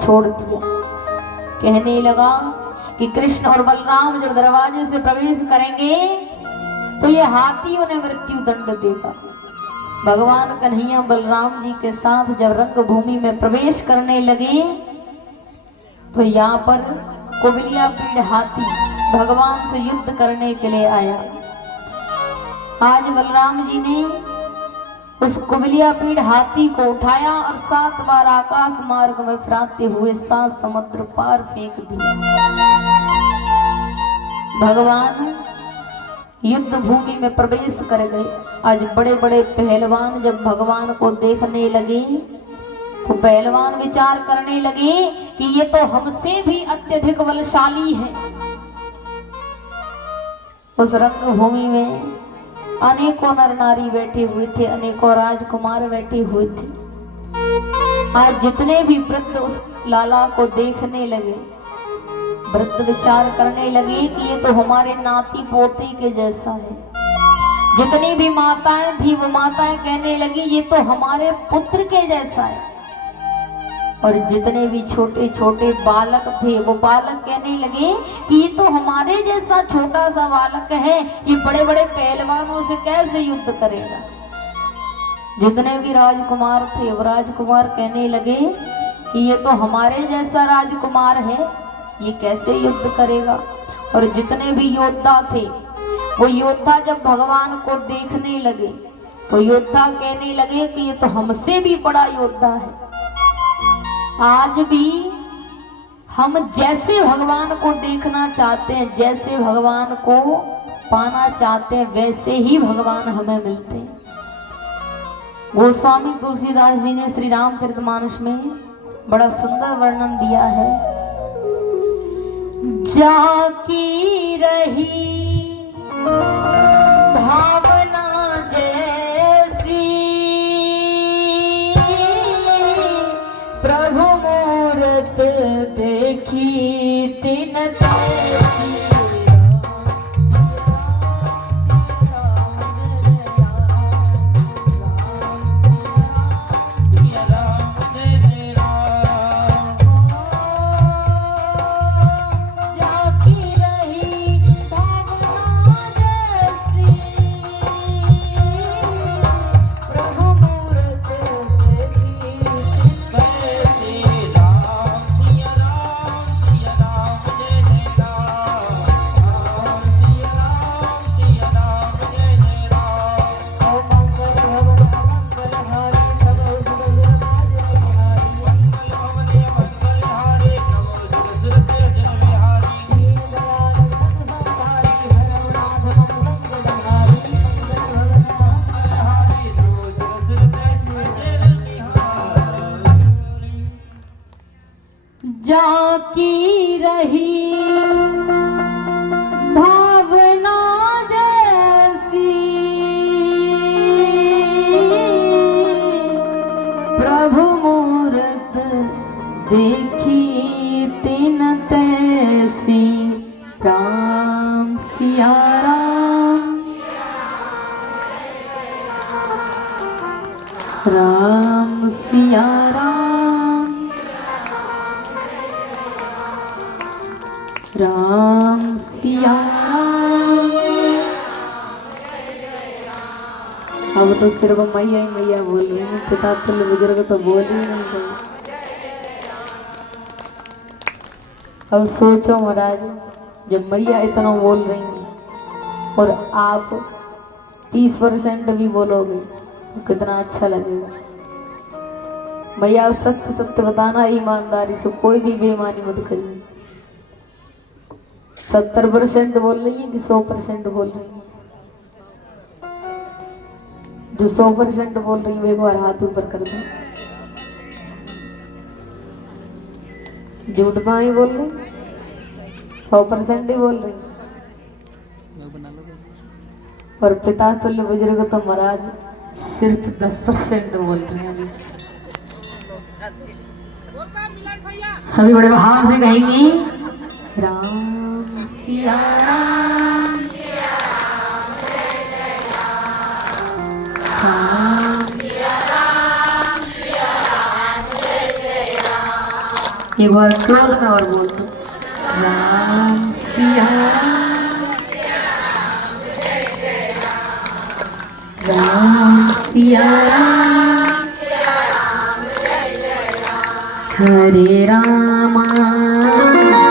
छोड़ दिया। कहने लगा कि कृष्ण और बलराम जब दरवाजे से प्रवेश करेंगे तो ये हाथी उन्हें मृत्यु दंड देगा। भगवान कन्हैया बलराम जी के साथ जब रंग भूमि में प्रवेश करने लगे तो यहाँ पर कुबलिया पीड़ हाथी भगवान से युद्ध करने के लिए आया। आज बलराम जी ने उस कुबलिया पीड़ हाथी को उठाया और 7 बार आकाश मार्ग में फराते हुए 7 समुद्र पार फेंक दिया। भगवान युद्ध भूमि में प्रवेश कर गए। आज बड़े बड़े पहलवान जब भगवान को देखने लगे तो पहलवान विचार करने लगे कि ये तो हमसे भी अत्यधिक बलशाली है। उस रंग भूमि में अनेकों नर नारी बैठे हुए थे, अनेकों राजकुमार बैठे हुए थे। आज जितने भी वृद्ध उस लाला को देखने लगे, वृद्ध विचार करने लगे कि ये तो हमारे नाती पोते के जैसा है। जितनी भी माताएं थी वो माताएं कहने लगी ये तो हमारे पुत्र के जैसा है। और जितने भी छोटे छोटे बालक थे वो बालक कहने लगे कि ये तो हमारे जैसा छोटा सा बालक है, ये बड़े बड़े पहलवानों से कैसे युद्ध करेगा। जितने भी राजकुमार थे वो राजकुमार कहने लगे कि ये तो हमारे जैसा राजकुमार है, ये कैसे युद्ध करेगा। और जितने भी योद्धा थे वो योद्धा जब भगवान को देखने लगे तो योद्धा कहने लगे कि ये तो हमसे भी बड़ा योद्धा है। आज भी हम जैसे भगवान को देखना चाहते हैं, जैसे भगवान को पाना चाहते हैं, वैसे ही भगवान हमें मिलते हैं। गोस्वामी तुलसीदास जी ने श्री रामचरितमानस में बड़ा सुंदर वर्णन दिया है। जाकी रही भावना जैसी प्रभु मूरत देखी तिन तैसी। जाकी रही भावना जैसी प्रभु मूरत देखी तिन तैसी। राम सिया राम राम सिया राम सिया राम। अब तो सिर्फ मैया ही मैया बोल रही है, पिता तुल्य बुजुर्ग तो बोल ही नहीं रहे। अब सोचो महाराज, जब मैया इतना बोल रही है और आप 30% भी बोलोगे तो कितना अच्छा लगेगा। मैया सत्य सत्य बताना, ईमानदारी से, कोई भी बेईमानी मत करिए। 70% बोल रही है कि 100% बोल रही है? जो 100% बोल रही है एक बार हाथ ऊपर कर दो। झूठ तो नहीं बोल रही, 100% ही बोल रही। और पिता तुल्य बुजुर्ग तो महाराज सिर्फ 10% बोल रहे हैं। अभी सभी बड़े भाव से कहेंगे राम सिया राम एक बार क्रोध में और बोल दो, राम सिया राम सिया हरे रामा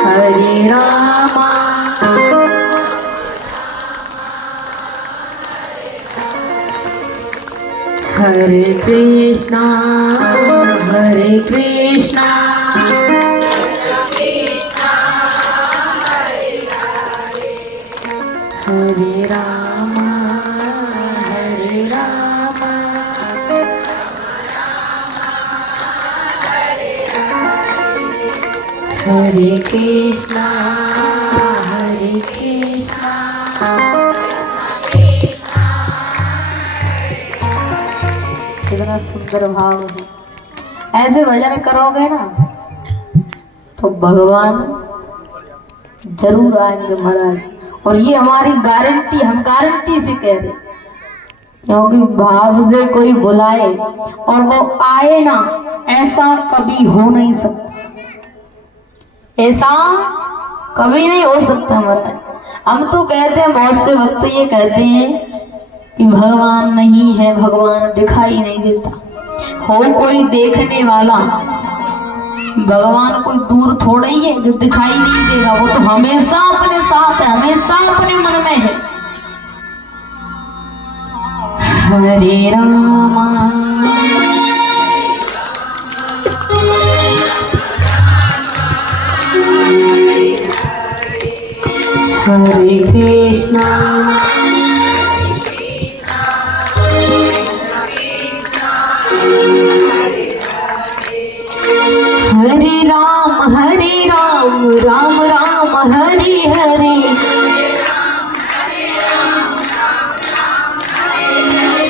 हरे रामा हरे कृष्णा हरे कृष्णा हरे रामा हरे रामा हरे कृष्णा हरे कृष्णा। कितना सुंदर भाव है। ऐसे भजन करोगे ना तो भगवान जरूर आएंगे महाराज। और ये हमारी गारंटी, हम गारंटी से कह रहे, क्योंकि भाव से कोई बुलाए और वो आए ना, ऐसा कभी हो नहीं सकता, ऐसा कभी नहीं हो सकता महाराज। हम तो कहते हैं, बहुत से भक्त ये कहते हैं कि भगवान नहीं है, भगवान दिखाई नहीं देता। हो कोई देखने वाला, भगवान कोई दूर थोड़ा ही है जो दिखाई नहीं देगा, वो तो हमेशा अपने साथ है, हमेशा अपने मन में है। हरे रामा हरे कृष्णा हरे राम राम राम हरे हरे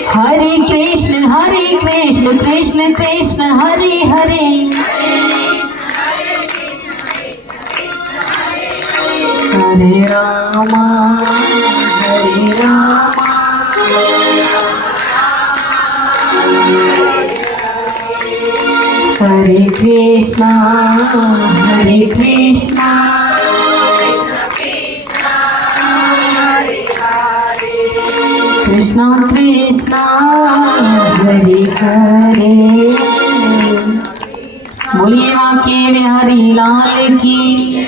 हरे कृष्ण कृष्ण कृष्ण हरे हरे हरे रामा हरे रामा हरे कृष्णा हरे कृष्णा कृष्णा कृष्णा हरे हरे। बोलिए माँ के बिहारी लाल की,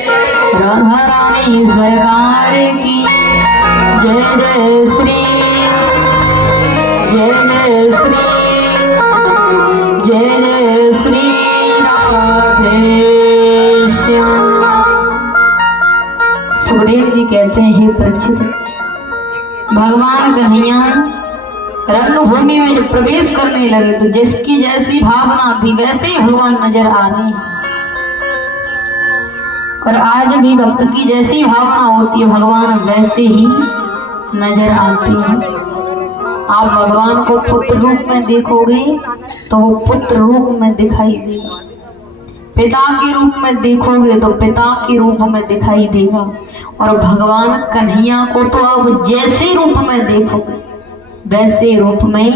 राधा रानी सरकार की जय जय श्री जय जय श्री जय जय श्री राधे श्याम। सुखदेव जी कहते हैं, हे परीक्षित, भगवान कन्हैया रंगभूमि में जब प्रवेश करने लगे तो जिसकी जैसी भावना थी वैसे ही भगवान नजर आ रहे हैं। और आज भी भक्त की जैसी भावना होती है भगवान वैसे ही नजर आते हैं। आप भगवान को पुत्र रूप में देखोगे तो वो पुत्र रूप में दिखाई देगा, पिता के रूप में देखोगे तो पिता के रूप में दिखाई देगा। और भगवान कन्हैया को तो आप जैसे रूप में देखोगे वैसे रूप में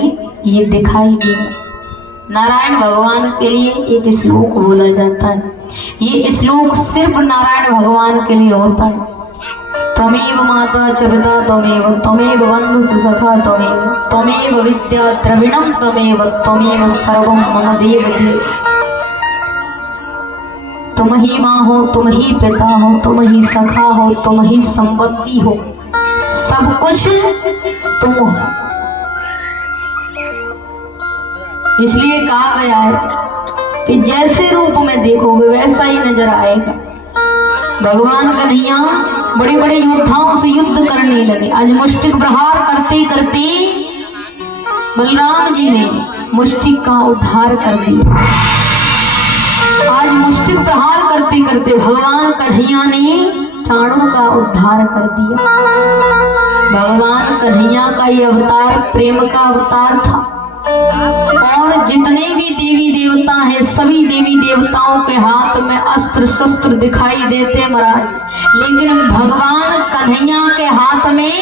ये दिखाई देगा। नारायण भगवान के लिए एक श्लोक बोला जाता है, ये श्लोक सिर्फ नारायण भगवान के लिए होता है। त्वमेव माता च पिता त्वमेव बंधु च सखा त्वमेव विद्या द्रविणम त्वमेव सर्वं मम देव देव। तुम ही माँ हो, तुम ही पिता हो, तुम ही सखा हो, तुम ही संपत्ति हो, सब कुछ तुम हो। इसलिए कहा गया है कि जैसे रूप में देखोगे वैसा ही नजर आएगा। भगवान कन्हैया बड़े बड़े योद्धाओं से युद्ध करने लगे। आज मुष्टिक प्रहार करते करते बलराम जी ने मुष्टिक का उद्धार कर दिया। आज मुष्टिक प्रहार करते करते भगवान कन्हैया ने चाणों का उद्धार कर दिया। भगवान कन्हैया का ये अवतार प्रेम का अवतार था। और जितने भी देवी देवता हैं सभी देवी देवताओं के हाथ में अस्त्र शस्त्र दिखाई देते महाराज, लेकिन भगवान कन्हैया के हाथ में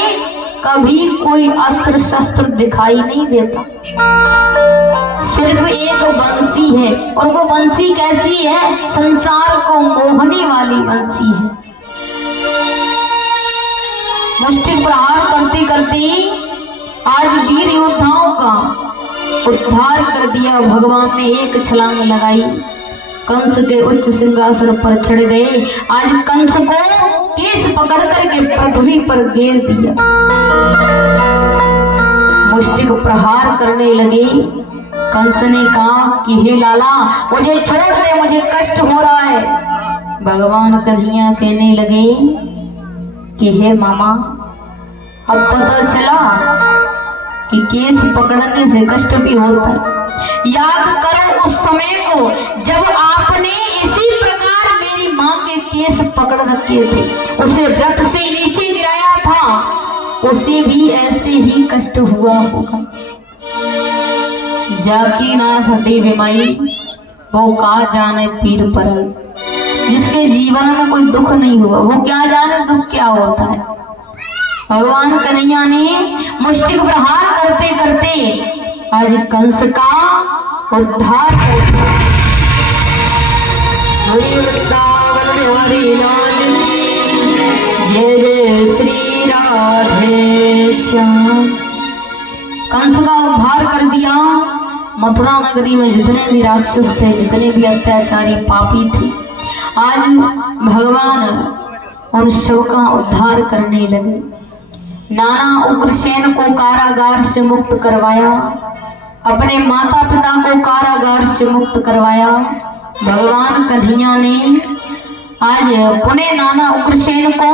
कभी कोई अस्त्र शस्त्र दिखाई नहीं देता, सिर्फ एक बंसी है। और वो बंसी कैसी है? संसार को मोहने वाली बंसी है। मुष्टिक प्रहार करते करते आज वीर योद्धाओं का उद्धार कर दिया। भगवान ने एक छलांग लगाई, कंस के उच्च सिंहासन पर चढ़ गए। आज कंस को केस पकड़ करके पृथ्वी पर गिर दिया। मुष्टिक प्रहार करने लगे। कंस ने कहा कि हे लाला, मुझे छोड़ दे, मुझे कष्ट हो रहा है। भगवान कन्हैया कहने लगे कि हे मामा, अब पता चला कि केस पकड़ने से कष्ट भी होता है। याद करो उस समय को जब आपने इसी प्रकार मेरी माँ के केस पकड़ रखे थे, उसे रथ से नीचे गिराया था, उसे भी ऐसे ही कष्ट हुआ होगा। जाकी नाथ देवी माई वो का जाने पीर परल, जिसके जीवन में कोई दुख नहीं हुआ वो क्या जाने दुख क्या होता है। भगवान कन्हैया ने मुष्टिक प्रहार करते करते आज कंस का उद्धार कर दिया। जय जय श्री राधे श्याम। कंस का उद्धार कर दिया। मथुरा नगरी में जितने भी राक्षस थे, जितने भी अत्याचारी पापी थे, आज भगवान उन सब का उद्धार करने लगे। नाना उग्रसेन को कारागार से मुक्त करवाया, अपने माता पिता को कारागार से मुक्त करवाया। भगवान कन्हैया ने आज पुणे नाना उग्रसेन को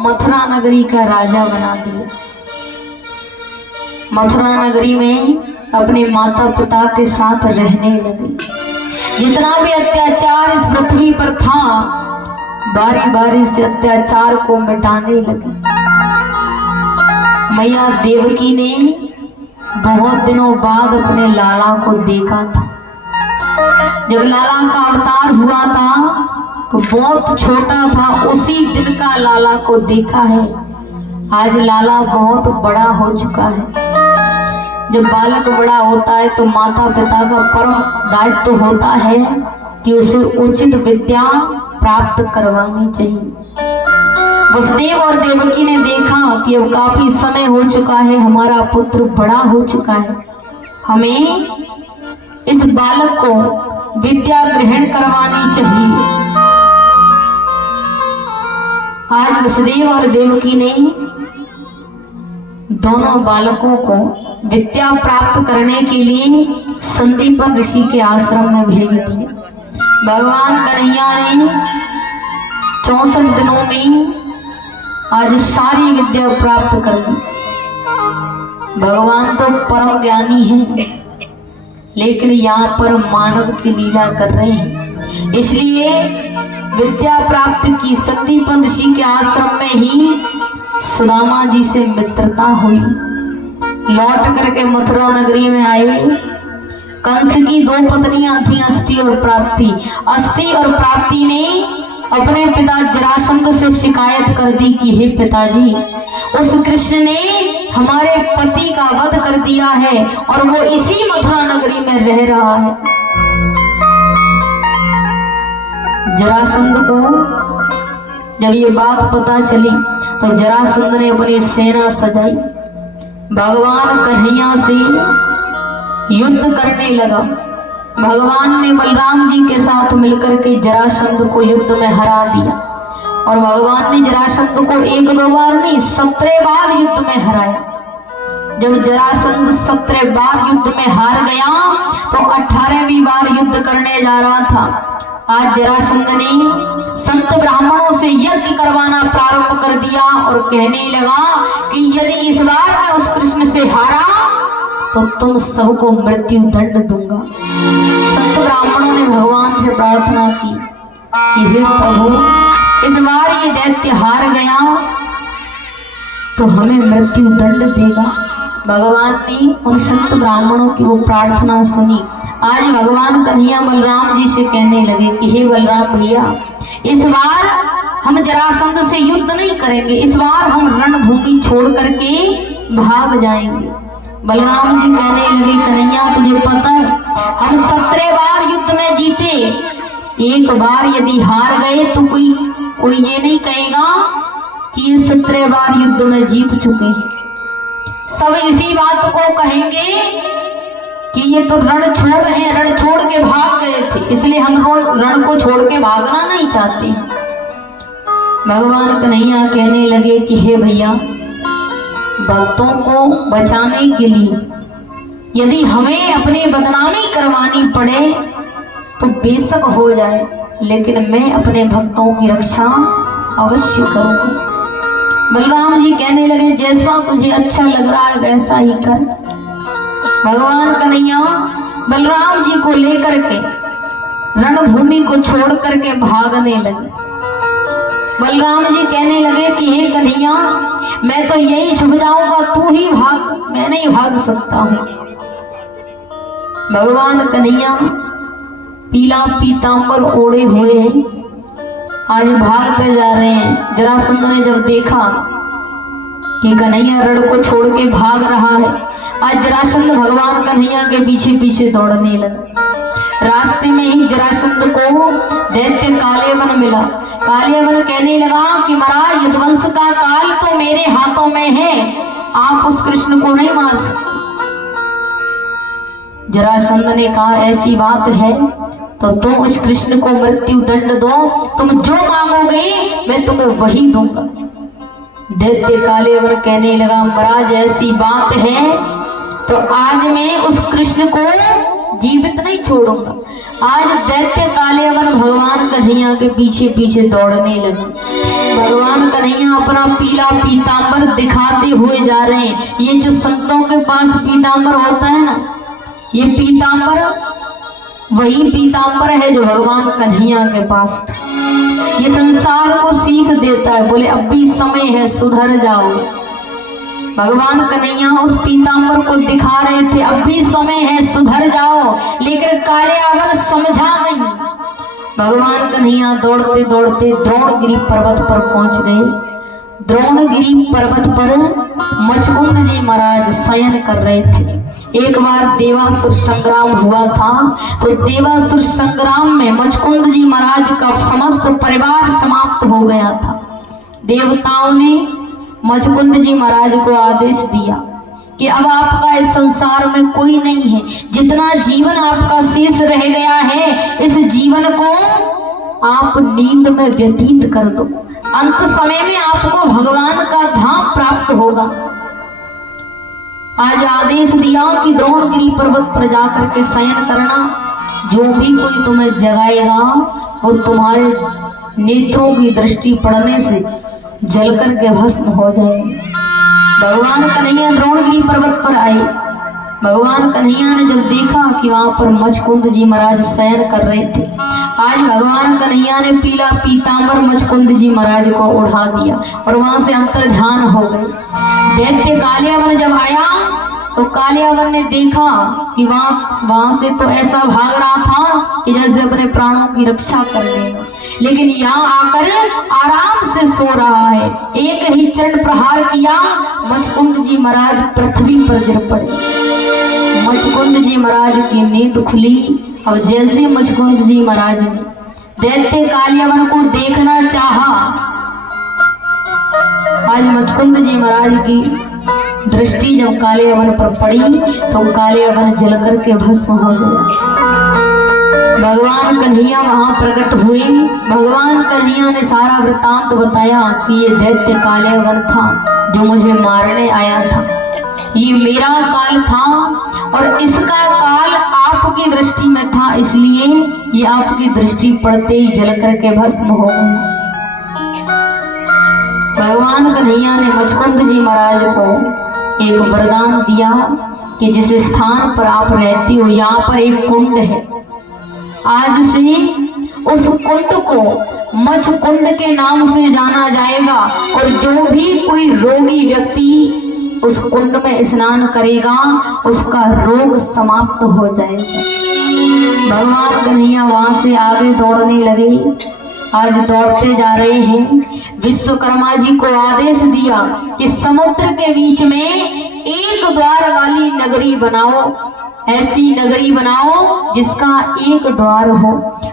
मथुरा नगरी का राजा बना दिया। मथुरा नगरी में अपने माता पिता के साथ रहने लगे। जितना भी अत्याचार इस पृथ्वी पर था, बारी बारी से अत्याचार को मिटाने लगे। मैया देवकी ने बहुत दिनों बाद अपने लाला को देखा था। जब लाला का अवतार हुआ था तो बहुत छोटा था, उसी दिन का लाला को देखा है। आज लाला बहुत बड़ा हो चुका है। जब बालक बड़ा होता है तो माता पिता का परम दायित्व होता है कि उसे उचित विद्या प्राप्त करवानी चाहिए। वसुदेव और देवकी ने देखा कि अब काफी समय हो चुका है, हमारा पुत्र बड़ा हो चुका है, हमें इस बालक को विद्या ग्रहण करवानी चाहिए। आज वसुदेव और देवकी ने दोनों बालकों को विद्या प्राप्त करने के लिए संदीपन ऋषि के आश्रम में भेज दिया। भगवान कन्हैया ने 64 दिनों में आज सारी विद्या प्राप्त कर दी। भगवान तो परम ज्ञानी हैं, लेकिन यहाँ पर मानव की लीला कर रहे हैं। इसलिए विद्या प्राप्त की। संदीपन ऋषि के आश्रम में ही सुदामा जी से मित्रता हुई। लौट करके मथुरा नगरी में आए। कंस की 2 पत्नियां थी, अस्ति और प्राप्ति। अस्ति और प्राप्ति ने अपने पिता जरासंध से शिकायत कर दी कि हे पिताजी, उस कृष्ण ने हमारे पति का वध कर दिया है और वो इसी मथुरा नगरी में रह रहा है। जरासंध को जब ये बात पता चली तो जरासंध ने अपनी सेना सजाई, भगवान कन्हैया से युद्ध करने लगा। भगवान ने बलराम जी के साथ मिलकर के जरासंध को युद्ध में हरा दिया और भगवान ने जरासंध को 1-2 बार नहीं 17 बार युद्ध में हराया। जब जरासंध 17 बार युद्ध में हार गया तो 18वीं बार युद्ध करने जा रहा था। आज जरासंध ने संत ब्राह्मणों से यज्ञ करवाना प्रारंभ कर दिया और कहने लगा कि यदि इस बार मैं उस कृष्ण से हारा तो तुम सबको मृत्यु दंड दूंगा। संत ब्राह्मणों ने भगवान से प्रार्थना की कि हे प्रभु, इस बार ये दैत्य हार गया तो हमें मृत्यु दंड देगा। भगवान ने उन संत ब्राह्मणों की वो प्रार्थना सुनी। आज भगवान कन्हैया बलराम जी से कहने लगे कि हे बलराम भैया, इस बार हम जरासंध से युद्ध नहीं करेंगे, इस बार हम रणभूमि छोड़ करके भाग जाएंगे। बलराम जी कहने लगे कन्हैया तुझे पता है हम 17 बार युद्ध में जीते, एक बार यदि हार गए तो कोई ये नहीं कहेगा कि ये 17 बार युद्ध में जीत चुके। सब इसी बात को कहेंगे कि ये तो रण छोड़ हैं, रण छोड़ के भाग गए थे, इसलिए हम रण को छोड़ के भागना नहीं चाहते। भगवान कन्हैया कहने लगे कि हे भैया, भक्तों को बचाने के लिए यदि हमें अपनी बदनामी करवानी पड़े तो बेशक हो जाए, लेकिन मैं अपने भक्तों की रक्षा अवश्य करूंगा। बलराम जी कहने लगे जैसा तुझे अच्छा लग रहा है वैसा ही कर। भगवान कन्हैया बलराम जी को लेकर के रणभूमि को छोड़ करके भागने लगे। बलराम जी कहने लगे कि हे कन्हैया, मैं तो यही छुप जाऊंगा, तू ही भाग, मैं नहीं भाग सकता हूं। भगवान कन्हैया पीला पीतांबर ओढ़े हुए हैं, आज भाग कर जा रहे हैं। जरासंध ने जब देखा कि कन्हैया रण को छोड़ के भाग रहा है, आज जरासंध भगवान कन्हैया के पीछे पीछे दौड़ने लगा। रास्ते में ही जरासंध को दैत्य कालियावन मिला। कालियावन कहने लगा कि महाराज यदुवंश का काल तो मेरे हाथों में है, आप उस कृष्ण को नहीं मार सकते। जरासंध ने कहा ऐसी बात है तो तुम उस कृष्ण को मृत्यु दंड दो, तुम जो मांगोगे मैं तुम्हें वही दूंगा। दैत्य कालियावन कहने लगा महाराज ऐसी बात है तो आज मैं उस कृष्ण को जीवित नहीं छोड़ूंगा। आज दैत्य कालियावन भगवान कन्हैया के पीछे पीछे दौड़ने लगे। भगवान कन्हैया अपना पीला पीतांबर दिखाते हुए जा रहे हैं। ये जो संतों के पास पीतांबर होता है ना, ये पीतांबर वही पीतांबर है जो भगवान कन्हैया के पास था। ये संसार को सीख देता है, बोले अब भी समय है सुधर जाओ। भगवान कन्हैया उस पीतांबर को दिखा रहे थे अब भी समय है सुधर जाओ, लेकिन कालियावन समझा नहीं। भगवान कन्हैया दौड़ते दौड़ते द्रोणगिरी पर्वत पर पहुंच गए। द्रोणगिरी पर्वत पर मचकुंद जी महाराज शयन कर रहे थे। एक बार देवासुर संग्राम हुआ था, तो देवासुर संग्राम में मचकुंद जी महाराज का समस्त परिवार समाप्त हो गया था। देवताओं ने मचकुंद जी महाराज को आदेश दिया कि अब आपका इस संसार में कोई नहीं है, जितना जीवन आपका शेष रह गया है इस जीवन को आप नींद में व्यतीत कर दो, अंत समय में आपको भगवान का धाम प्राप्त होगा। आज आदेश दिया कि द्रोणगिरी पर्वत पर जाकर के शयन करना, जो भी कोई तुम्हें जगाएगा और तुम्हारे नेत्रों की दृष्टि पड़ने से जलकर के भस्म हो जाए। भगवान कन्हैया द्रोणगिरी पर्वत पर आए। भगवान कन्हैया ने जब देखा कि वहां पर मचकुंद जी महाराज शयन कर रहे थे, आज भगवान कन्हैया ने पीला पीतांबर मचकुंद जी महाराज को उठा दिया और वहां से अंतर ध्यान हो गए। दैत्य कालियावन जब आया तो कालियावन ने देखा कि वहां से तो ऐसा भाग रहा था कि जैसे अपने प्राणों की रक्षा कर लेगा, लेकिन यहाँ आकर आराम से सो रहा है। एक ही चरण प्रहार किया, मचकुंद जी महाराज पृथ्वी पर गिर पड़े। मचकुंद जी महाराज की नींद खुली। अब जैसे मचकुंद जी महाराज ने दैत्य कालियावन को देखना चाहा, आज मचकुंद जी महाराज की दृष्टि जब कालियावन पर पड़ी तो कालियावन जलकर के भस्म हो गया। भगवान कन्हैया वहां प्रकट हुए। भगवान कन्हैया ने सारा वृतांत बताया कि ये दैत्य कालियावन था जो मुझे मारने आया था, ये मेरा काल था और इसका काल आपकी दृष्टि में था, इसलिए ये आपकी दृष्टि पड़ते ही जलकर के भस्म हो गया। भगवान कन्हैया ने मचकुंद जी महाराज को एक वरदान दिया कि जिस स्थान पर आप रहती हो यहाँ पर एक कुंड है, आज से उस कुंड को मचकुंड के नाम से जाना जाएगा और जो भी कोई रोगी व्यक्ति उस कुंड में स्नान करेगा उसका रोग समाप्त हो जाएगा। भगवान कन्हैया वहां से आगे दौड़ने लगे। आज दौड़ते जा रहे हैं। विश्वकर्मा जी को आदेश दिया कि समुद्र के बीच में एक द्वार वाली नगरी बनाओ, ऐसी नगरी बनाओ जिसका एक द्वार हो।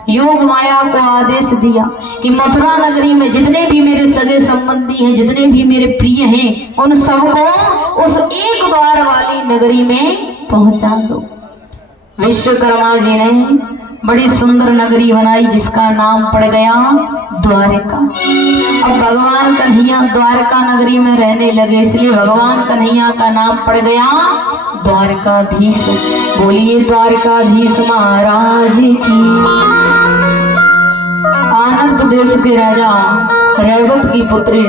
योग माया को आदेश दिया कि मथुरा नगरी में जितने भी मेरे सगे संबंधी हैं, जितने भी मेरे प्रिय हैं, उन सबको उस एक द्वार वाली नगरी में पहुंचा दो। विश्वकर्मा जी ने बड़ी सुंदर नगरी बनाई जिसका नाम पड़ गया द्वारिका। अब भगवान कन्हैया द्वारका नगरी में रहने लगे, इसलिए भगवान कन्हैया का नाम पड़ गया द्वारकाधीश। बोलिए द्वारकाधीश महाराज की। आनंद देश के राजा रैवत की पुत्री